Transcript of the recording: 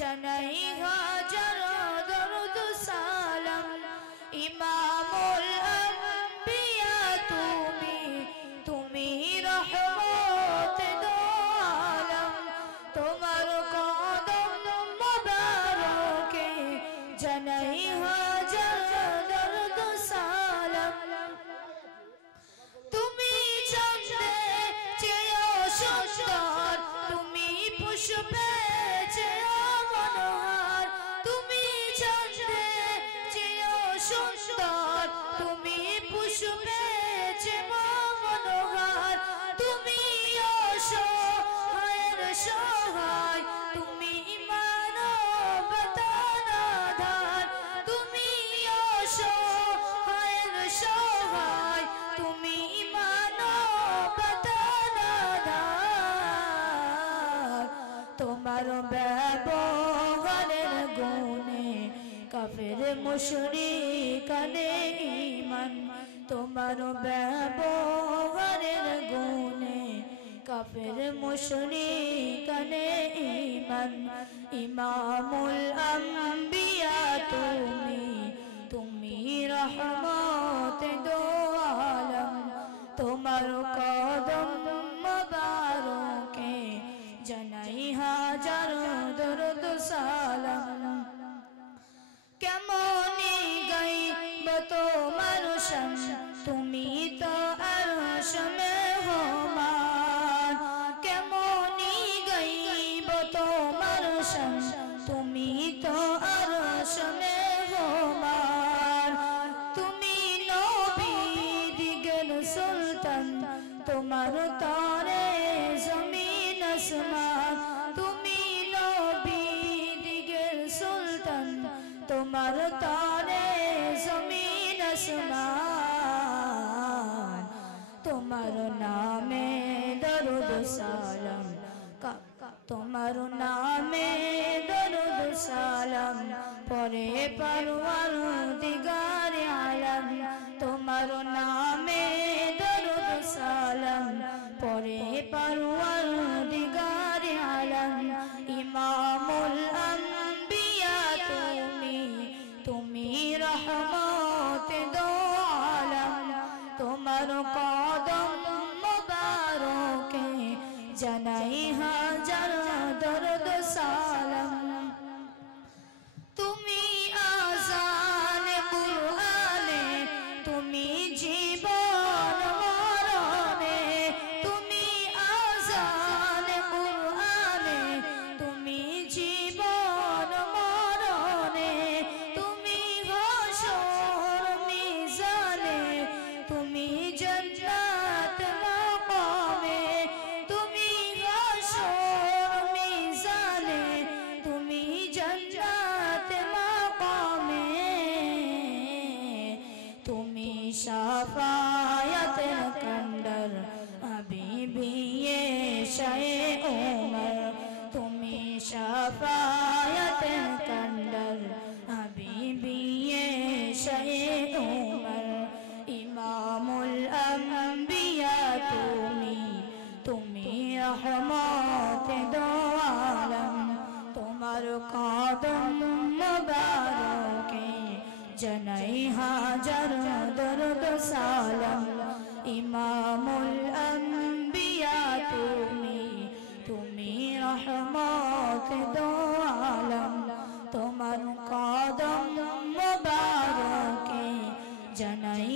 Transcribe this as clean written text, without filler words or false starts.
জানাই হাজার দরুদ সালাম। ইমামুল আম্বিয়া তুমি, তুমি রহমত দো আলম। তোমার কদম মোবারকে জানাই হাজার দরুদ সালাম। তুমি চন্দ্রে চেয়েও সুন্দর, তুমি পুষ্পে চেয়েও মনোহর। তুমি চন্দ্রে চেয়েও সুন্দর, তুমি পুষ্পে চেয়েও মনোহর। তুমি অসহায়ের সহায়, তুমি মানবতার আধার। তুমি অসহায়ের সহায়, তুমি মানবতার আধার। তোমার ব্যবহারের গুণে কাফের মুশরিক আনে ঈমান। তোমার ব্যবহারের গুণে কাফের মুশরিক আনে ঈমান। ইমামুল আম্বিয়া তুমি, তুমি রহমত দো আলম। তোমার কদম মোবারকে জানাই হাজার দরুদ সালাম। কেমনি গাইব তোমার শান, তুমি তো আরশ মেহমান। কেমনি গাইব তোমার শান, তুমি তো আরশ মেহমান। তুমি নবী দিগের সুলতান, তোমার তরে জমিন আসমান। তুমি নবী দিগের সুলতান, তোমার তরে জমিন আসমান। তোমার নামে দরুদ সালাম, তোমার নামে দরুদ সালাম পরে পরওয়ারদিগার আলম। তোমার নামে দরুদ সালাম পরে পরওয়ারদিগার আলম। ইমামুল আম্বিয়া তুমি, তুমি রহমত দো আলম। তোমার কদম মোবারকে জানাই হাজার দরুদ সালাম। তুমি আযান কুরআনে, তুমি জীবন মরণে। তুমি আযান কুরআনে, তুমি জীবন মরণে। তুমি হাশর মিজানে, তুমি জান্নাত মাকামে। তুমি হাশর মিজানে, তুমি জান্নাত মাকামে। তুমি শাফায়াতের কান্ডার, হাবিবি শায়ে উমর। তুমি শাফায়াতের কান্ডার, হাবিবি শায়ে উমর। ইমামুল আম্বিয়া তুমি, তুমি রহমত দো আলম। তোমার কদম মোবারকে জানাই হাজার দরুদ সালাম। ইমামুল আম্বিয়া তুমি, তুমি রহমত দো আলম। তোমার কদম মোবারকে জানাই